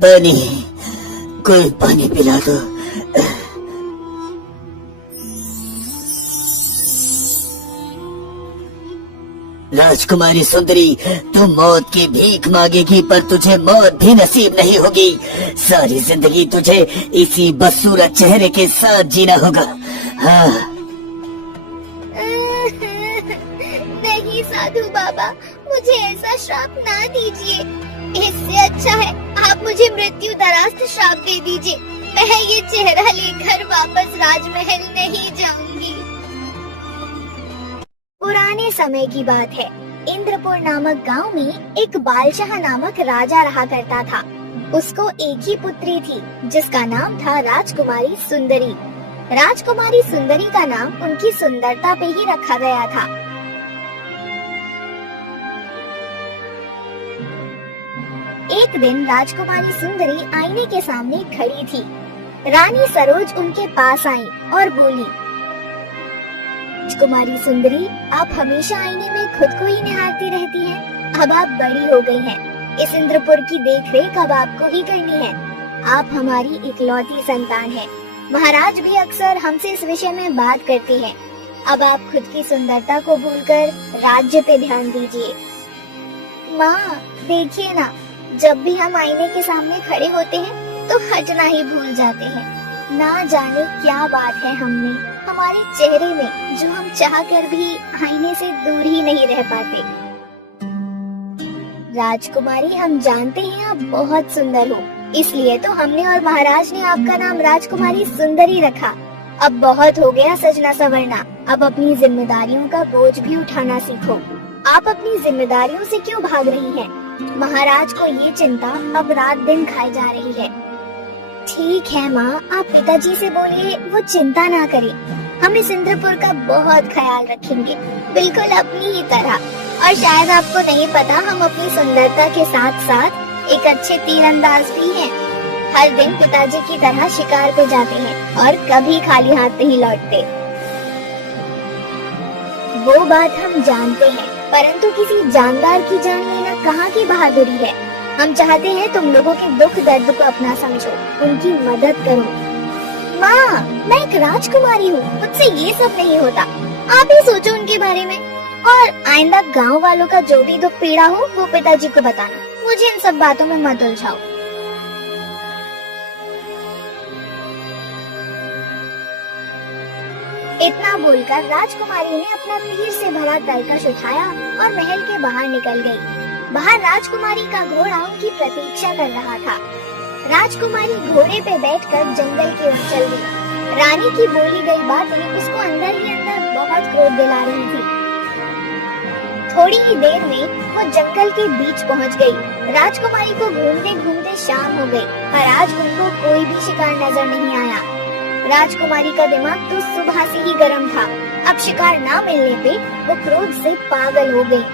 पानी, कोई पानी पिला दो। राजकुमारी सुंदरी, तुम मौत की भीख मांगेगी पर तुझे मौत भी नसीब नहीं होगी। सारी जिंदगी तुझे इसी बदसूरत चेहरे के साथ जीना होगा। हाँ। नहीं साधु बाबा, मुझे ऐसा श्राप ना दीजिए। इससे अच्छा है आप मुझे मृत्यु दरास्त श्राप दे दीजिए। मैं ये चेहरा लेकर वापस राजमहल नहीं जाऊंगी। पुराने समय की बात है। इंद्रपुर नामक गांव में एक बादशाह नामक राजा रहा करता था। उसको एक ही पुत्री थी जिसका नाम था राजकुमारी सुंदरी। राजकुमारी सुंदरी का नाम उनकी सुंदरता पे ही रखा गया था। एक दिन राजकुमारी सुंदरी आईने के सामने खड़ी थी। रानी सरोज उनके पास आई और बोली, राजकुमारी सुंदरी, आप हमेशा आईने में खुद को ही निहारती रहती हैं। अब आप बड़ी हो गई हैं। इस इंद्रपुर की देखरेख अब आपको ही करनी है। आप हमारी इकलौती संतान हैं। महाराज भी अक्सर हमसे इस विषय में बात करते हैं। अब आप खुद की सुंदरता को भूलकर राज्य पे ध्यान दीजिए। माँ, देखिए ना, जब भी हम आईने के सामने खड़े होते हैं तो हटना ही भूल जाते हैं। ना जाने क्या बात है हमने हमारे चेहरे में, जो हम चाहकर भी आईने से दूर ही नहीं रह पाते। राजकुमारी, हम जानते हैं आप बहुत सुंदर हो, इसलिए तो हमने और महाराज ने आपका नाम राजकुमारी सुंदरी रखा। अब बहुत हो गया सजना संवरना। अब अपनी जिम्मेदारियों का बोझ भी उठाना सीखो। आप अपनी जिम्मेदारियों से क्यों भाग रही हैं? महाराज को ये चिंता अब रात दिन खाई जा रही है। ठीक है माँ, आप पिताजी से बोलिए वो चिंता ना करें। हम इस इंद्रपुर का बहुत ख्याल रखेंगे, बिल्कुल अपनी ही तरह। और शायद आपको नहीं पता, हम अपनी सुंदरता के साथ साथ एक अच्छे तीरंदाज भी हैं। हर दिन पिताजी की तरह शिकार पे जाते हैं और कभी खाली हाथ नहीं लौटते। वो बात हम जानते हैं, परंतु किसी जानदार की जान लेना कहाँ की बहादुरी है। हम चाहते हैं तुम लोगों के दुख दर्द को अपना समझो, उनकी मदद करो। माँ, मैं एक राजकुमारी हूँ, मुझसे ये सब नहीं होता। आप ही सोचो उनके बारे में। और आइंदा गांव वालों का जो भी दुख पीड़ा हो वो पिताजी को बताना। मुझे इन सब बातों में मत उलझाओ। इतना बोलकर राजकुमारी ने अपना तीर से भरा तरकश उठाया और महल के बाहर निकल गई। बाहर राजकुमारी का घोड़ा उनकी प्रतीक्षा कर रहा था। राजकुमारी घोड़े पे बैठकर जंगल की ओर चल गई। रानी की बोली गई बातें उसको अंदर ही अंदर बहुत क्रोध दिला रही थी। थोड़ी ही देर में वो जंगल के बीच पहुंच गई। राजकुमारी को घूमते घूमते शाम हो गई, पर आज उनको कोई भी शिकार नजर नहीं आया। राजकुमारी का दिमाग तो सुबह से ही गर्म था। अब शिकार ना मिलने पे वो क्रोध से पागल हो गई।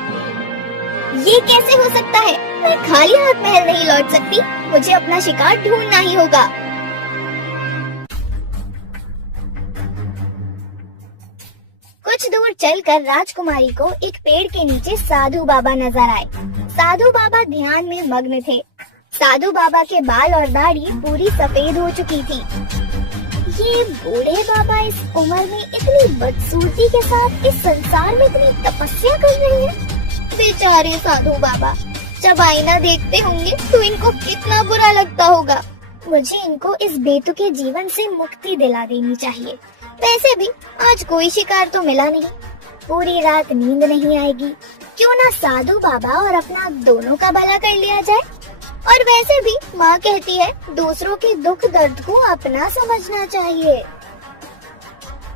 ये कैसे हो सकता है? मैं खाली हाथ महल नहीं लौट सकती। मुझे अपना शिकार ढूंढना ही होगा। कुछ दूर चलकर राजकुमारी को एक पेड़ के नीचे साधु बाबा नजर आए। साधु बाबा ध्यान में मग्न थे। साधु बाबा के बाल और दाढ़ी पूरी सफेद हो चुकी थी। ये बूढ़े बाबा इस उम्र में इतनी बदसूरती के साथ इस संसार में इतनी तपस्या कर रहे हैं। बेचारे साधु बाबा, जब आईना देखते होंगे तो इनको कितना बुरा लगता होगा। मुझे इनको इस बेतुके जीवन से मुक्ति दिला देनी चाहिए। वैसे भी आज कोई शिकार तो मिला नहीं, पूरी रात नींद नहीं आएगी। क्यों ना साधु बाबा और अपना दोनों का भला कर लिया जाए। और वैसे भी माँ कहती है दूसरों के दुख दर्द को अपना समझना चाहिए।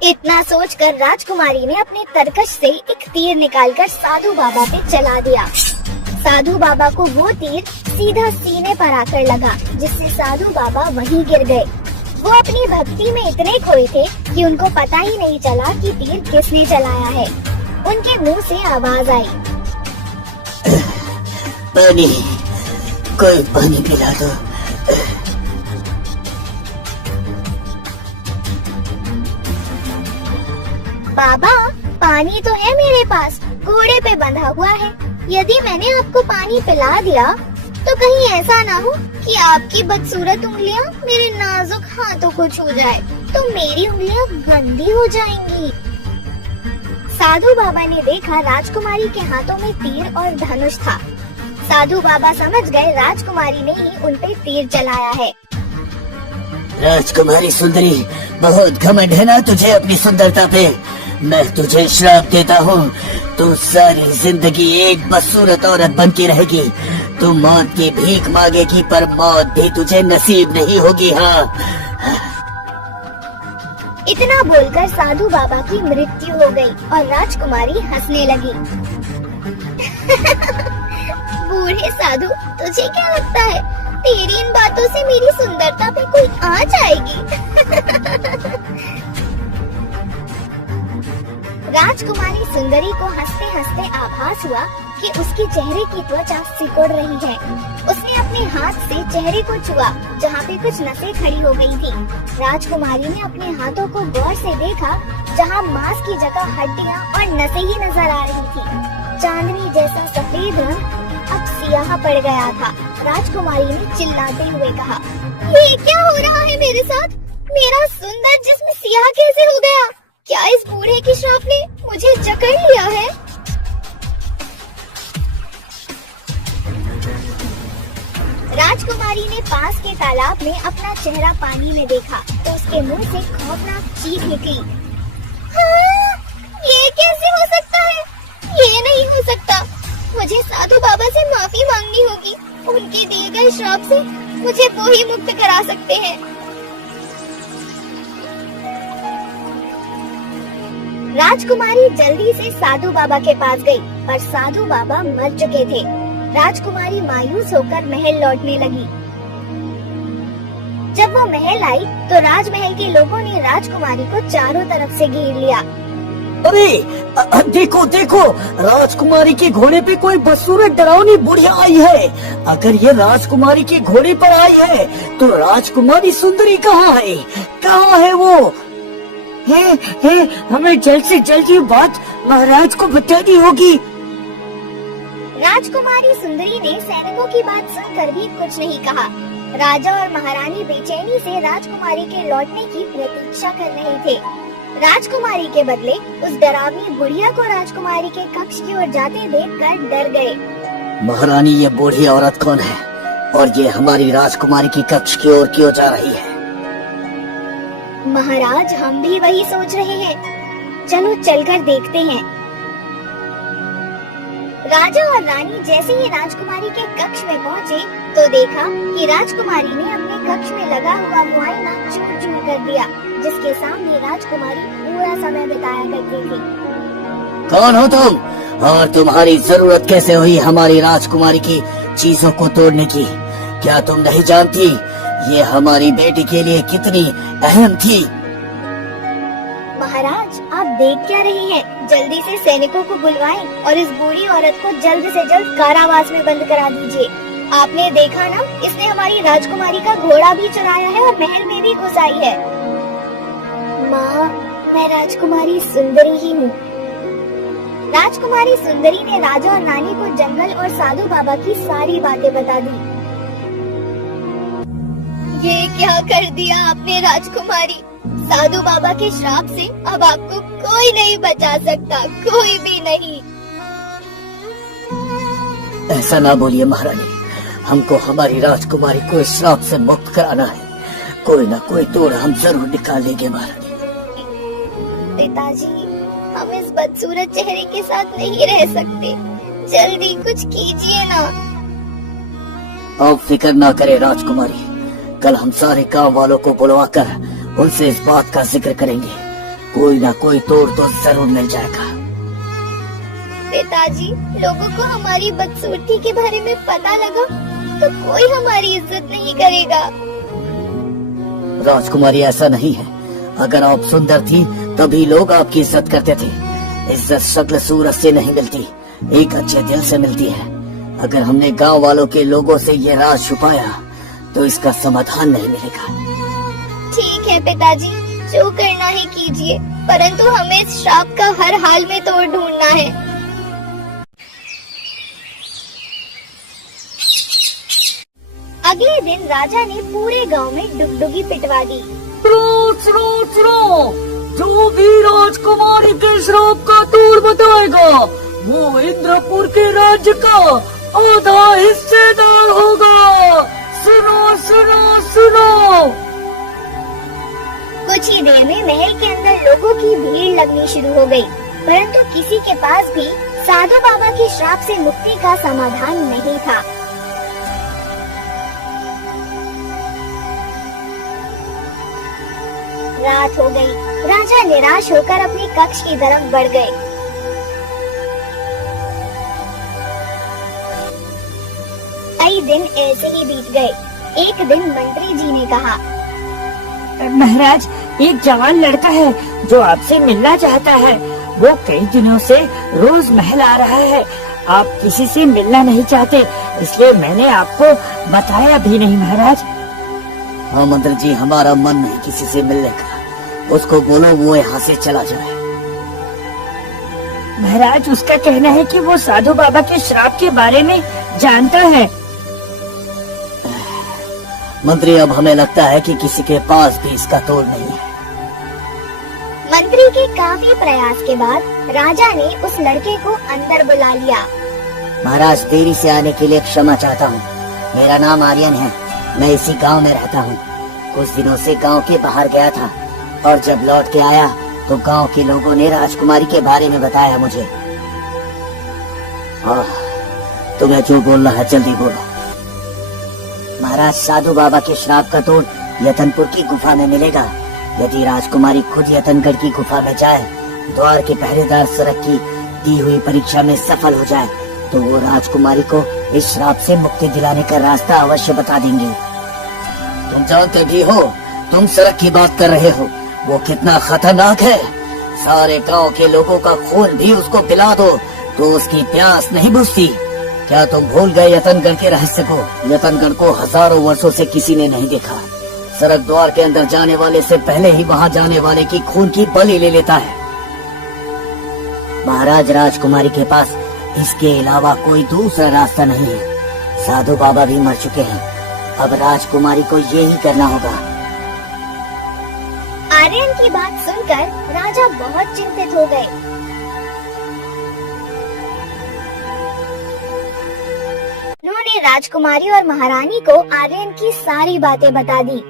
इतना सोचकर राजकुमारी ने अपने तरकश से एक तीर निकालकर साधु बाबा पे चला दिया। साधु बाबा को वो तीर सीधा सीने पर आकर लगा, जिससे साधु बाबा वहीं गिर गए। वो अपनी भक्ति में इतने खोए थे कि उनको पता ही नहीं चला कि तीर किसने चलाया है। उनके मुंह से आवाज आई, पानी, कोई पानी पिला दो। बाबा, पानी तो है मेरे पास, घोड़े पे बंधा हुआ है। यदि मैंने आपको पानी पिला दिया तो कहीं ऐसा ना हो कि आपकी बदसूरत उंगलियां मेरे नाजुक हाथों को छू जाए तो मेरी उंगलियां गंदी हो जाएंगी। साधु बाबा ने देखा राजकुमारी के हाथों में तीर और धनुष था। साधु बाबा समझ गए राजकुमारी ने ही उन पे तीर चलाया है। राजकुमारी सुंदरी, बहुत घमंड है ना तुझे अपनी सुंदरता पे। मैं तुझे श्राप देता हूँ, तू सारी जिंदगी एक बदसूरत औरत बन के रहेगी। तू मौत की भीख मांगेगी पर मौत भी तुझे नसीब नहीं होगी। हाँ, इतना बोलकर साधु बाबा की मृत्यु हो गई और राजकुमारी हंसने लगी। बूढ़े साधु, तुझे क्या लगता है तेरी इन बातों से मेरी सुंदरता पे कोई आँच आएगी? राजकुमारी सुंदरी को हंसते हंसते आभास हुआ कि उसके चेहरे की त्वचा सिकुड़ रही है। उसने अपने हाथ से चेहरे को छुआ जहाँ पे कुछ नसें खड़ी हो गई थी। राजकुमारी ने अपने हाथों को गौर से देखा जहाँ मांस की जगह हड्डियाँ और नसें ही नजर आ रही थी। चांदनी जैसा सफेद रंग अब सियाह पड़ गया था। राजकुमारी ने चिल्लाते हुए कहा, ये क्या हो रहा है मेरे साथ? मेरा सुंदर जिस्म सियाह कैसे हो गया? क्या इस बूढ़े की श्राप ने मुझे जकड़ लिया है? राजकुमारी ने पास के तालाब में अपना चेहरा पानी में देखा तो उसके मुंह से खौफनाक चीख निकली। हाँ, ये कैसे हो सकता है? ये नहीं हो सकता। मुझे साधु बाबा से माफी मांगनी होगी। उनके दिए गए श्राप से मुझे वो ही मुक्त करा सकते हैं। राजकुमारी जल्दी से साधु बाबा के पास गई, पर साधु बाबा मर चुके थे। राजकुमारी मायूस होकर महल लौटने लगी। जब वो महल आई तो राजमहल के लोगों ने राजकुमारी को चारों तरफ से घेर लिया। अरे देखो देखो, राजकुमारी के घोड़े पे कोई बदसूरत डरावनी बुढ़िया आई है। अगर ये राजकुमारी के घोड़े पर आई है तो राजकुमारी सुंदरी कहाँ है? कहाँ है वो? हमें जल्द से जल्द ये बात महाराज को बतानी होगी। राजकुमारी सुंदरी ने सैनिकों की बात सुनकर भी कुछ नहीं कहा। राजा और महारानी बेचैनी से राजकुमारी के लौटने की प्रतीक्षा कर रहे थे। राजकुमारी के बदले उस डरावनी बुढ़िया को राजकुमारी के कक्ष की ओर जाते देखकर डर गए। महारानी, ये बूढ़ी औरत कौन है और ये हमारी राजकुमारी की कक्ष की ओर क्यों जा रही है? महाराज, हम भी वही सोच रहे हैं। चलो चलकर देखते हैं। राजा और रानी जैसे ही राजकुमारी के कक्ष में पहुँचे तो देखा कि राजकुमारी ने अपने कक्ष में लगा हुआ मुआयना चूर चूर कर दिया, जिसके सामने राजकुमारी पूरा समय बिताया करती थी। कौन हो तुम और तुम्हारी जरूरत कैसे हुई हमारी राजकुमारी की चीजों को तोड़ने की? क्या तुम नहीं जानती ये हमारी बेटी के लिए कितनी अहम थी? महाराज, आप देख क्या रहे हैं? जल्दी से सैनिकों को बुलवाएं और इस बूढ़ी औरत को जल्द से जल्द कारावास में बंद करा दीजिए। आपने देखा ना, इसने हमारी राजकुमारी का घोड़ा भी चुराया है और महल में भी घुस आई है। माँ, मैं राजकुमारी सुंदरी ही हूँ। राजकुमारी सुंदरी ने राजा और रानी को जंगल और साधु बाबा की सारी बातें बता दी। ये क्या कर दिया आपने राजकुमारी? साधु बाबा के श्राप से अब आपको कोई नहीं बचा सकता, कोई भी नहीं। ऐसा ना बोलिए महारानी, हमको हमारी राजकुमारी को इस श्राप से मुक्त कराना है। कोई ना कोई तोड़ हम जरूर निकाल लेंगे महारानी। पिताजी, हम इस बदसूरत चेहरे के साथ नहीं रह सकते। जल्दी कुछ कीजिए ना। आप फिक्र ना करें राजकुमारी, कल हम सारे गांव वालों को बुलवाकर उनसे इस बात का जिक्र करेंगे। कोई ना कोई तोड़ तो जरूर मिल जाएगा। पिताजी, लोगों को हमारी बदसूरती के बारे में पता लगा तो कोई हमारी इज्जत नहीं करेगा। राजकुमारी, ऐसा नहीं है। अगर आप सुंदर थी तभी लोग आपकी इज्जत करते थे। इज्जत शक्ल सूरत से नहीं मिलती, एक अच्छे दिल से मिलती है। अगर हमने गांव वालों के लोगों से ये राज छुपाया तो इसका समाधान नहीं मिलेगा। ठीक है पिताजी, जो करना है कीजिए, परंतु हमें इस श्राप का हर हाल में तोड़ ढूंढना है। अगले दिन राजा ने पूरे गांव में डुगडुगी पिटवा दी। सुनो, जो भी राजकुमारी के श्राप का तोड़ बताएगा वो इंद्रपुर के राज्य का आधा हिस्सेदार होगा। सुनो सुनो सुनो। कुछ ही देर में महल के अंदर लोगों की भीड़ लगनी शुरू हो गई, परंतु किसी के पास भी साधु बाबा के श्राप से मुक्ति का समाधान नहीं था। रात हो गई। राजा निराश होकर अपने कक्ष की तरफ बढ़ गए। कई दिन ऐसे ही बीत गए। एक दिन मंत्री जी ने कहा, महाराज, एक जवान लड़का है जो आपसे मिलना चाहता है। वो कई दिनों से रोज महल आ रहा है। आप किसी से मिलना नहीं चाहते, इसलिए मैंने आपको बताया भी नहीं महाराज। हाँ मंत्री जी, हमारा मन नहीं किसी से मिलने का। उसको बोलो वो यहाँ से चला जाए। महाराज, उसका कहना है कि वो साधु बाबा के श्राप के बारे में जानता है। मंत्री, अब हमें लगता है कि किसी के पास भी इसका तोड़ नहीं है। मंत्री के काफी प्रयास के बाद राजा ने उस लड़के को अंदर बुला लिया। महाराज, देरी से आने के लिए क्षमा चाहता हूँ। मेरा नाम आर्यन है। मैं इसी गांव में रहता हूँ। कुछ दिनों से गांव के बाहर गया था और जब लौट के आया तो गांव के लोगों ने राजकुमारी के बारे में बताया मुझे। तुम्हें जो बोलना है जल्दी बोलो। महाराज, साधु बाबा के श्राप का तोड़ यतनपुर की गुफा में मिलेगा। यदि राजकुमारी खुद यतनगढ़ की गुफा में जाए, द्वार के पहरेदार सड़क की दी हुई परीक्षा में सफल हो जाए, तो वो राजकुमारी को इस श्राप से मुक्ति दिलाने का रास्ता अवश्य बता देंगे। तुम जानते भी हो, तुम सड़क की बात कर रहे हो, वो कितना खतरनाक है। सारे गांव के लोगों का खून भी उसको पिला दो तो उसकी प्यास नहीं बुझती। क्या तुम भूल गए यतनगढ़ के रहस्य को? यतनगढ़ को हजारों वर्षों से किसी ने नहीं देखा। सड़क द्वार के अंदर जाने वाले से पहले ही वहां जाने वाले की खून की बलि ले लेता है। महाराज, राजकुमारी के पास इसके अलावा कोई दूसरा रास्ता नहीं है। साधु बाबा भी मर चुके हैं। अब राजकुमारी को यही करना होगा। आर्यन की बात सुनकर राजा बहुत चिंतित हो गए। उन्होंने राजकुमारी और महारानी को आर्यन की सारी बातें बता दी।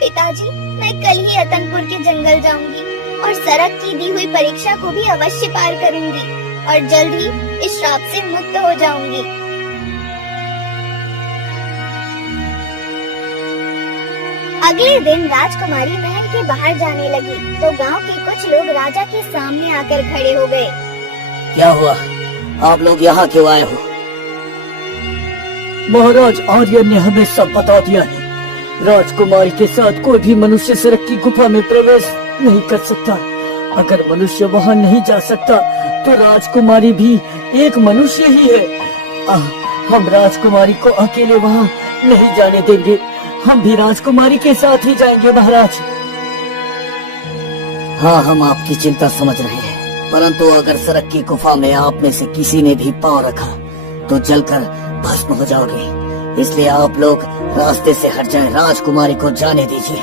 पिताजी, मैं कल ही रतनपुर के जंगल जाऊंगी और सड़क की दी हुई परीक्षा को भी अवश्य पार करूंगी और जल्द ही इस श्राप से मुक्त हो जाऊंगी। अगले दिन राजकुमारी महल के बाहर जाने लगी तो गांव के कुछ लोग राजा के सामने आकर खड़े हो गए। क्या हुआ? आप लोग यहाँ क्यों आए हो? महाराज, आर्यन ने हमें सब बता दिया है। राजकुमारी के साथ कोई भी मनुष्य सड़क की गुफा में प्रवेश नहीं कर सकता। अगर मनुष्य वहाँ नहीं जा सकता तो राजकुमारी भी एक मनुष्य ही है। हम राजकुमारी को अकेले वहाँ नहीं जाने देंगे। हम भी राजकुमारी के साथ ही जाएंगे महाराज। हाँ, हम आपकी चिंता समझ रहे हैं, परंतु अगर सड़क की गुफा में आप में से किसी ने भी पांव रखा तो जलकर भस्म हो जाओगे। इसलिए आप लोग रास्ते से हट जाएं। राजकुमारी को जाने दीजिए।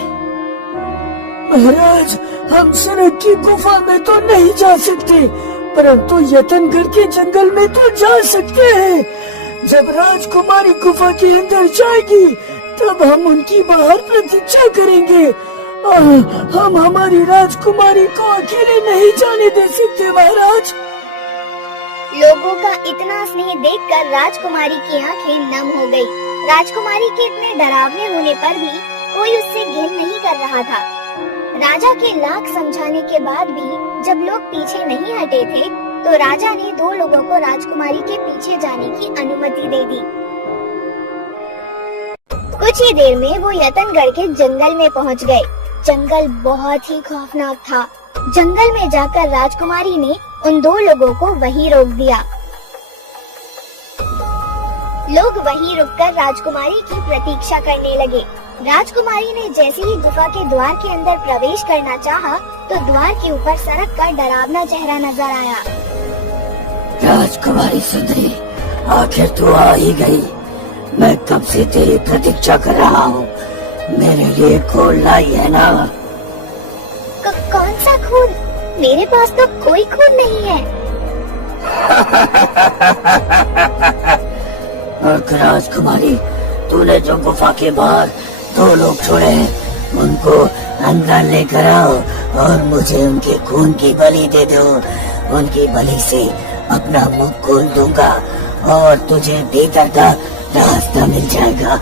महाराज, हम सड़क की गुफा में तो नहीं जा सकते, परंतु यतनगढ़ के जंगल में तो जा सकते हैं। जब राजकुमारी गुफा के अंदर जाएगी तब हम उनकी बाहर प्रतीक्षा करेंगे। हम हमारी राजकुमारी को अकेले नहीं जाने दे सकते महाराज। लोगों का इतना स्नेह देखकर राजकुमारी की आंखें नम हो गई। राजकुमारी के इतने डरावने होने पर भी कोई उससे घिन नहीं कर रहा था। राजा के लाख समझाने के बाद भी जब लोग पीछे नहीं हटे थे तो राजा ने 2 लोगों को राजकुमारी के पीछे जाने की अनुमति दे दी। कुछ ही देर में वो यतनगढ़ के जंगल में पहुंच गए। जंगल बहुत ही खौफनाक था। जंगल में जाकर राजकुमारी ने उन 2 लोगों को वहीं रोक दिया। लोग वहीं रुककर राजकुमारी की प्रतीक्षा करने लगे। राजकुमारी ने जैसे ही गुफा के द्वार के अंदर प्रवेश करना चाहा तो द्वार के ऊपर सड़क का डरावना चेहरा नजर आया। राजकुमारी सुंदरी, आखिर तू आ ही गई। मैं कब से तेरी प्रतीक्षा कर रहा हूँ। मेरे लिए खून लाई है ना? कौन सा खून? मेरे पास तो कोई खून नहीं है। और राजकुमारी, तूने जो गुफा के बाहर 2 लोग छोड़े हैं, उनको अंदर लेकर आओ और मुझे उनके खून की बलि दे दो। उनकी बलि से अपना मुख खोल दूंगा और तुझे भीतर का रास्ता मिल जाएगा।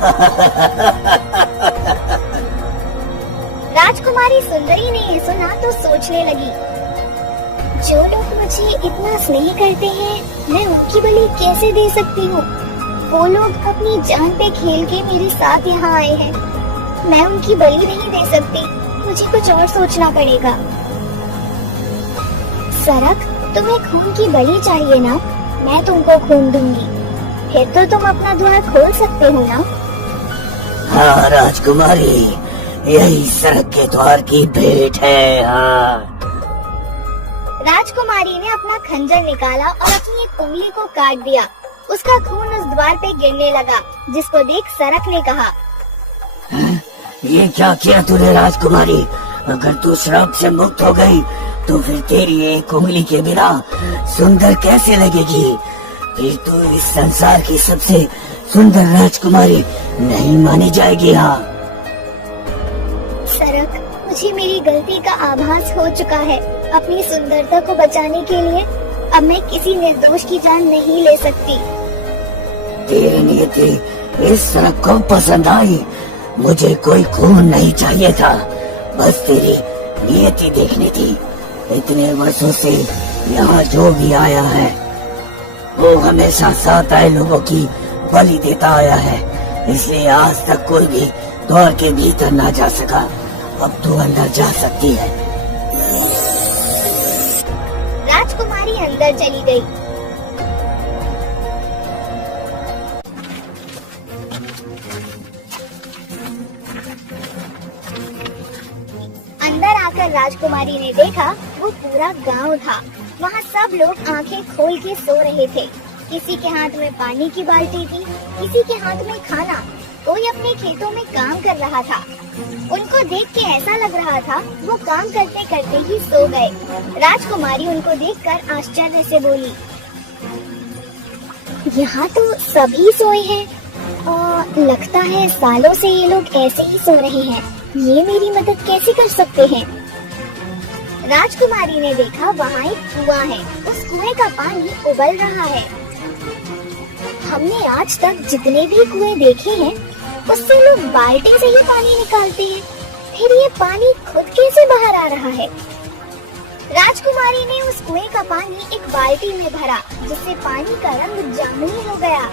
राजकुमारी सुंदरी ने ये सुना तो सोचने लगी, जो लोग मुझे इतना स्नेह करते हैं, मैं उनकी बलि कैसे दे सकती हूँ? वो लोग अपनी जान पे खेल के मेरे साथ यहाँ आए हैं। मैं उनकी बलि नहीं दे सकती। मुझे कुछ और सोचना पड़ेगा। सरक, तुम्हें खून की बलि चाहिए ना? मैं तुमको खून दूंगी। फिर तो तुम अपना द्वार खोल सकते हो ना? हाँ राजकुमारी, यही सरक के द्वार की भेंट है। हाँ। राजकुमारी ने अपना खंजर निकाला और अपनी एक उंगली को काट दिया। उसका खून उस द्वार पे गिरने लगा, जिसको देख सरक ने कहा, ये क्या किया तूने राजकुमारी? अगर तू श्राप से मुक्त हो गई तो फिर तेरी एक उंगली के बिना सुंदर कैसे लगेगी? फिर तू इस संसार की सबसे सुंदर राजकुमारी नहीं मानी जाएगी। हाँ सरक, मुझे मेरी गलती का आभास हो चुका है। अपनी सुंदरता को बचाने के लिए अब मैं किसी निर्दोष की जान नहीं ले सकती। तेरी नियति इस सरक को पसंद आई। मुझे कोई खून नहीं चाहिए था, बस तेरी नियति देखनी थी। इतने वर्षों से यहाँ जो भी आया है वो हमेशा साथ आए लोगों की बलि देता आया है, इसलिए आज तक कोई भी द्वार के भीतर ना जा सका। अब तू अंदर जा सकती है। राजकुमारी अंदर चली गई। अंदर आकर राजकुमारी ने देखा वो पूरा गांव था। वहाँ सब लोग आंखें खोल के सो रहे थे। किसी के हाथ में पानी की बाल्टी थी, किसी के हाथ में खाना। कोई अपने खेतों में काम कर रहा था। उनको देख के ऐसा लग रहा था वो काम करते करते ही सो गए। राजकुमारी उनको देखकर आश्चर्य से बोली, यहाँ तो सभी सोए हैं और लगता है सालों से ये लोग ऐसे ही सो रहे हैं। ये मेरी मदद कैसे कर सकते हैं? राजकुमारी ने देखा वहाँ एक कुआं है। उस कुएं का पानी उबल रहा है। हमने आज तक जितने भी कुएं देखे हैं उससे लोग बाल्टी से ही पानी निकालते हैं, फिर ये पानी खुद कैसे बाहर आ रहा है? राजकुमारी ने उस कुएं का पानी एक बाल्टी में भरा, जिससे पानी का रंग जामुनी हो गया।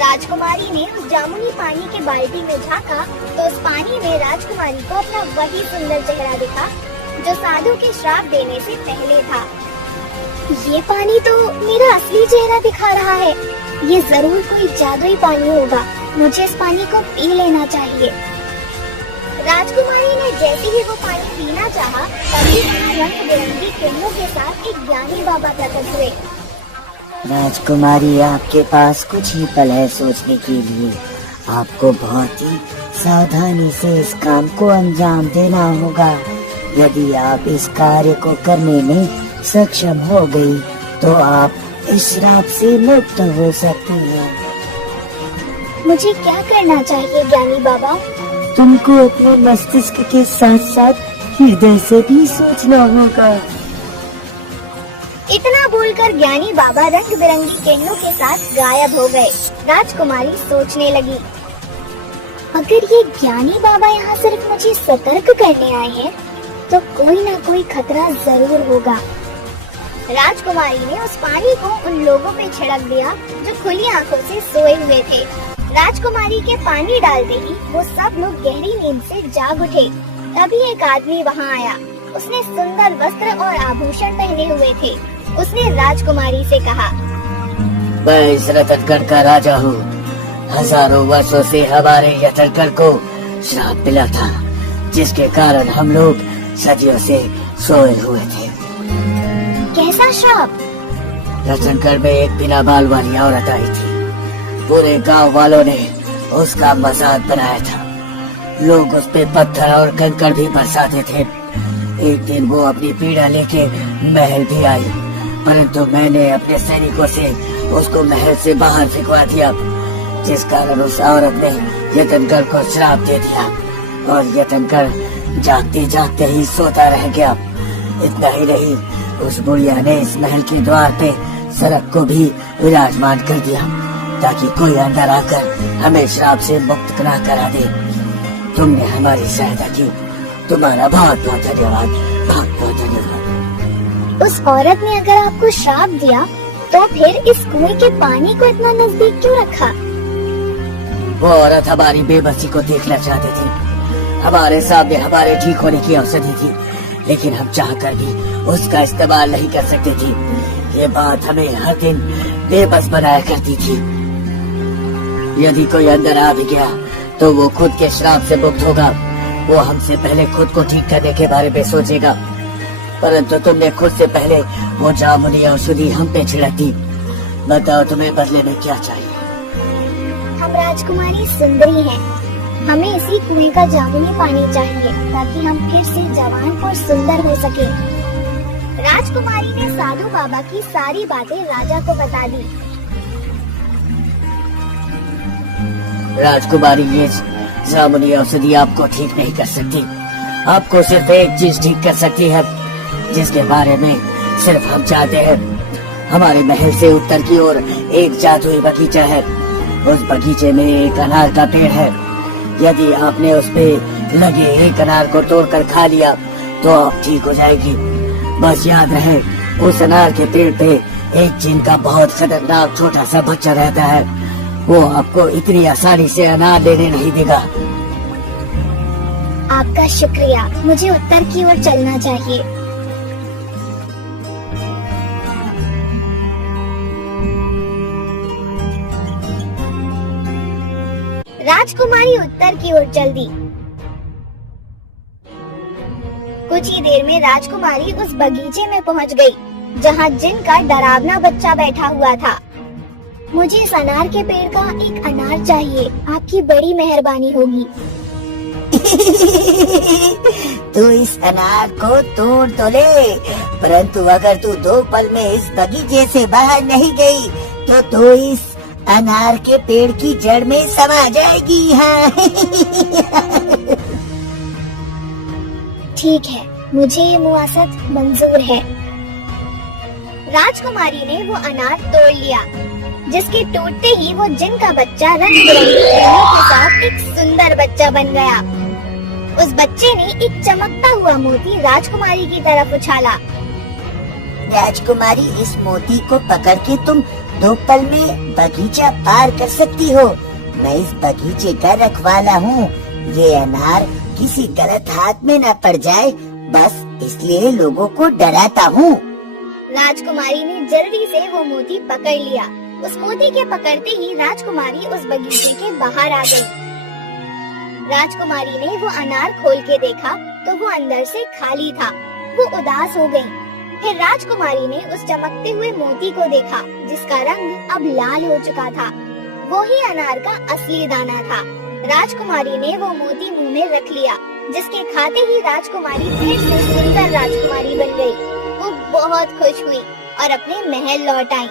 राजकुमारी ने उस जामुनी पानी के बाल्टी में झांका तो उस पानी में राजकुमारी को अपना वही सुंदर चेहरा दिखा जो साधु के श्राप देने से पहले था। ये पानी तो मेरा असली चेहरा दिखा रहा है। ये जरूर कोई जादुई पानी होगा। मुझे इस पानी को पी लेना चाहिए। राजकुमारी ने जैसे ही वो पानी पीना चाहा, तभी रंग बिरंगी किरणों के साथ एक ज्ञानी बाबा प्रकट हुए। राजकुमारी, आपके पास कुछ ही पल है सोचने के लिए। आपको बहुत ही सावधानी से इस काम को अंजाम देना होगा। यदि आप इस कार्य को करने में सक्षम हो गई तो आप इस श्राप से मुक्त हो सकती हैं। मुझे क्या करना चाहिए ज्ञानी बाबा? तुमको अपने मस्तिष्क के साथ साथ हृदय से भी सोचना होगा। इतना बोलकर ज्ञानी बाबा रंग बिरंगी किरणों के साथ गायब हो गए। राजकुमारी सोचने लगी, अगर ये ज्ञानी बाबा यहाँ सिर्फ मुझे सतर्क करने आए हैं तो कोई ना कोई खतरा जरूर होगा। राजकुमारी ने उस पानी को उन लोगों पे छिड़क दिया जो खुली आंखों से सोए हुए थे। राजकुमारी के पानी डालते ही वो सब लोग गहरी नींद से जाग उठे। तभी एक आदमी वहाँ आया। उसने सुंदर वस्त्र और आभूषण पहने हुए थे। उसने राजकुमारी से कहा, मैं इस रतनगढ़ का राजा हूँ। हजारों वर्षों से हमारे यतनगढ़ को श्राप मिला था, जिसके कारण हम लोग सदियों से सोए हुए थे। कैसा श्राप? रतनगढ़ में एक बिना बाल वाली औरत आई थी। पूरे गांव वालों ने उसका मजाक बनाया था। लोग उस पे पत्थर और कंकड़ भी बरसाते थे। एक दिन वो अपनी पीड़ा लेके महल भी आई, परंतु मैंने अपने सैनिकों से उसको महल से बाहर फेंकवा दिया, जिस कारण उस औरत ने यतनगढ़ को श्राप दे दिया और यतनगढ़ जागते जागते ही सोता रह गया। इतना ही नहीं, उस बुढ़िया ने इस महल के द्वार पे सड़क को भी विराजमान कर दिया ताकि कोई अंदर आकर हमें श्राप से मुक्त न करा दे। तुमने हमारी सहायता की, तुम्हारा बहुत बहुत धन्यवाद, बहुत बहुत धन्यवाद। उस औरत ने अगर आपको श्राप दिया तो फिर इस कुएं के पानी को इतना नजदीक क्यों रखा? वो औरत हमारी बेबसी को देखना चाहती थी। हमारे सामने हमारे ठीक होने की औषधि थी, लेकिन हम चाहकर भी उसका इस्तेमाल नहीं कर सकते थे। ये बात हमें हर दिन बेबस बनाया करती थी। यदि कोई अंदर आ भी गया तो वो खुद के श्राप से मुक्त होगा। वो हमसे पहले खुद को ठीक करने के बारे में सोचेगा, परंतु तुमने खुद से पहले वो जामुनी औषधि हम पे छिड़क दी। बताओ तुम्हें बदले में क्या चाहिए? हम राजकुमारी सुंदरी हैं। हमें इसी कुएं का जामुनी पानी चाहिए ताकि हम फिर से जवान और सुंदर हो सके। राजकुमारी ने साधु बाबा की सारी बातें राजा को बता दी। राजकुमारी, ये जामुनी औषधि आपको ठीक नहीं कर सकती। आपको सिर्फ एक चीज ठीक कर सकती है, जिसके बारे में सिर्फ हम चाहते हैं। हमारे महल से उत्तर की ओर एक जादुई बगीचा है। उस बगीचे में एक अनार का पेड़ है। यदि आपने उस पे लगे एक अनार को तोड़कर खा लिया तो आप ठीक हो जाएगी। बस याद रहे, उस अनार के पेड़ पे एक जिन का बहुत खतरनाक छोटा सा बच्चा रहता है। वो आपको इतनी आसानी से अनार लेने नहीं देगा। आपका शुक्रिया। मुझे उत्तर की ओर चलना चाहिए। राजकुमारी उत्तर की ओर चल दी। कुछ ही देर में राजकुमारी उस बगीचे में पहुंच गई, जहां जिन का डरावना बच्चा बैठा हुआ था। मुझे इस अनार के पेड़ का एक अनार चाहिए। आपकी बड़ी मेहरबानी होगी। तू इस अनार को तोड़ तो ले, परंतु अगर तू 2 पल में इस बगीचे से बाहर नहीं गई तो तू इस अनार के पेड़ की जड़ में समा जाएगी। हाँ। ठीक है, मुझे ये मुआवजा मंजूर है। राजकुमारी ने वो अनार तोड़ लिया, जिसके टूटते ही वो जिन का बच्चा रंग बिरंगी रंगों के साथ एक सुंदर बच्चा बन गया। उस बच्चे ने एक चमकता हुआ मोती राजकुमारी की तरफ उछाला। राजकुमारी, इस मोती को पकड़ के तुम 2 पल में बगीचा पार कर सकती हो। मैं इस बगीचे का रखवाला हूँ। ये अनार किसी गलत हाथ में न पड़ जाए, बस इसलिए लोगों को डराता हूँ। राजकुमारी ने जल्दी से वो मोती पकड़ लिया। उस मोती के पकड़ते ही राजकुमारी उस बगीचे के बाहर आ गई। राजकुमारी ने वो अनार खोल के देखा तो वो अंदर से खाली था। वो उदास हो गई। फिर राजकुमारी ने उस चमकते हुए मोती को देखा, जिसका रंग अब लाल हो चुका था। वो ही अनार का असली दाना था। राजकुमारी ने वो मोती मुंह में रख लिया, जिसके खाते ही राजकुमारी फिर से सुंदर राजकुमारी बन गई। वो बहुत खुश हुई और अपने महल लौट आई।